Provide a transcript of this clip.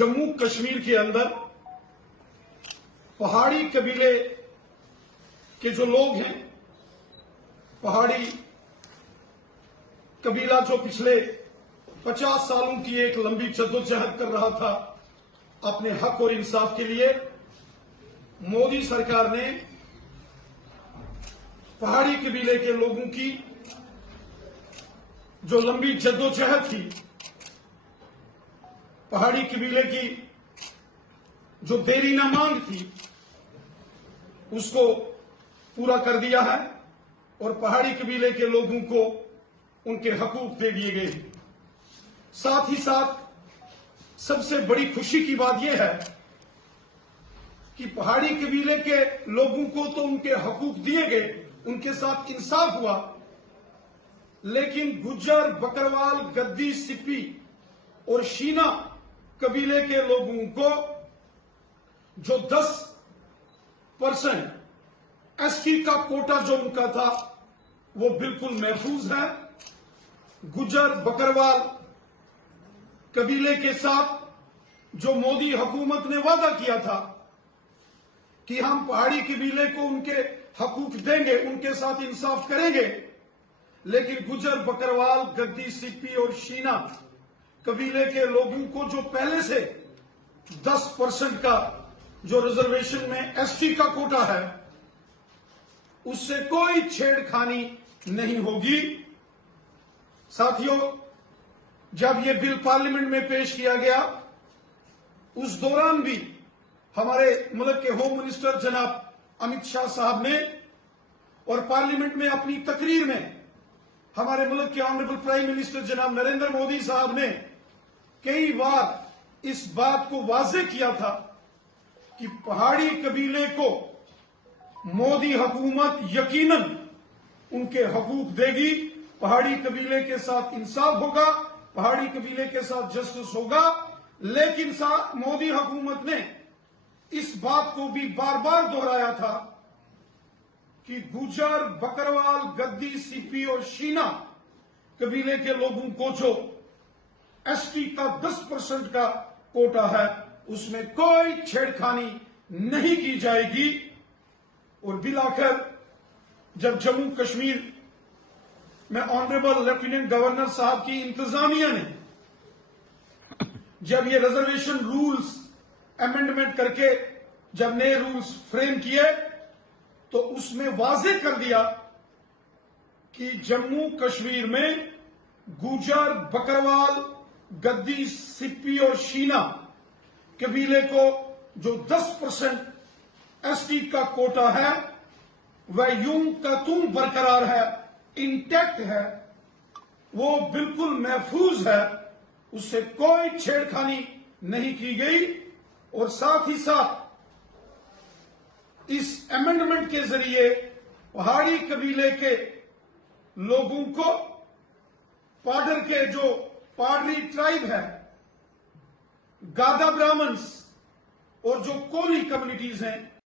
जम्मू कश्मीर के अंदर पहाड़ी कबीले के जो लोग हैं, पहाड़ी कबीला जो पिछले 50 सालों की एक लंबी जद्दोजहद कर रहा था अपने हक और इंसाफ के लिए, मोदी सरकार ने पहाड़ी कबीले के लोगों की जो लंबी जद्दोजहद थी, पहाड़ी कबीले की जो देरी न मांग थी, उसको पूरा कर दिया है और पहाड़ी कबीले के लोगों को उनके हकूक दे दिए गए। साथ ही साथ सबसे बड़ी खुशी की बात यह है कि पहाड़ी कबीले के लोगों को तो उनके हकूक दिए गए, उनके साथ इंसाफ हुआ, लेकिन गुज्जर, बकरवाल, गद्दी, सिप्पी और शीना कबीले के लोगों को जो 10% एसटी का कोटा जो उनका था वो बिल्कुल महफूज है। गुज्जर, बकरवाल कबीले के साथ जो मोदी हुकूमत ने वादा किया था कि हम पहाड़ी कबीले को उनके हकूक देंगे, उनके साथ इंसाफ करेंगे, लेकिन गुज्जर, बकरवाल, गद्दी, सिप्पी और शीना कबीले के लोगों को जो पहले से 10% का जो रिजर्वेशन में एसटी का कोटा है, उससे कोई छेड़खानी नहीं होगी। साथियों, जब यह बिल पार्लियामेंट में पेश किया गया, उस दौरान भी हमारे मुल्क के होम मिनिस्टर जनाब अमित शाह साहब ने और पार्लियामेंट में अपनी तकरीर में हमारे मुल्क के ऑनरेबल प्राइम मिनिस्टर जनाब नरेंद्र मोदी साहब ने कई बार इस बात को वाजे किया था कि पहाड़ी कबीले को मोदी हुकूमत यकीनन उनके हकूक देगी, पहाड़ी कबीले के साथ इंसाफ होगा, पहाड़ी कबीले के साथ जस्टिस होगा। लेकिन मोदी हुकूमत ने इस बात को भी बार बार दोहराया था कि गुज्जर, बकरवाल, गद्दी, सिप्पी और शीना कबीले के लोगों को जो एसटी का 10% का कोटा है, उसमें कोई छेड़खानी नहीं की जाएगी। और बिल आखिर जब जम्मू कश्मीर में ऑनरेबल लेफ्टिनेंट गवर्नर साहब की इंतजामिया ने जब ये रिजर्वेशन रूल्स अमेंडमेंट करके जब नए रूल्स फ्रेम किए, तो उसमें वाजे कर दिया कि जम्मू कश्मीर में गुज्जर, बकरवाल, गद्दी, सिप्पी और शीना कबीले को जो 10% एसटी का कोटा है वह यूं का तुम बरकरार है, इंटैक्ट है, वो बिल्कुल महफूज है, उससे कोई छेड़खानी नहीं की गई। और साथ ही साथ इस अमेंडमेंट के जरिए पहाड़ी कबीले के लोगों को पाडर के जो पाडरी ट्राइब है, गादा ब्राह्मण्स और जो कोली कम्युनिटीज हैं,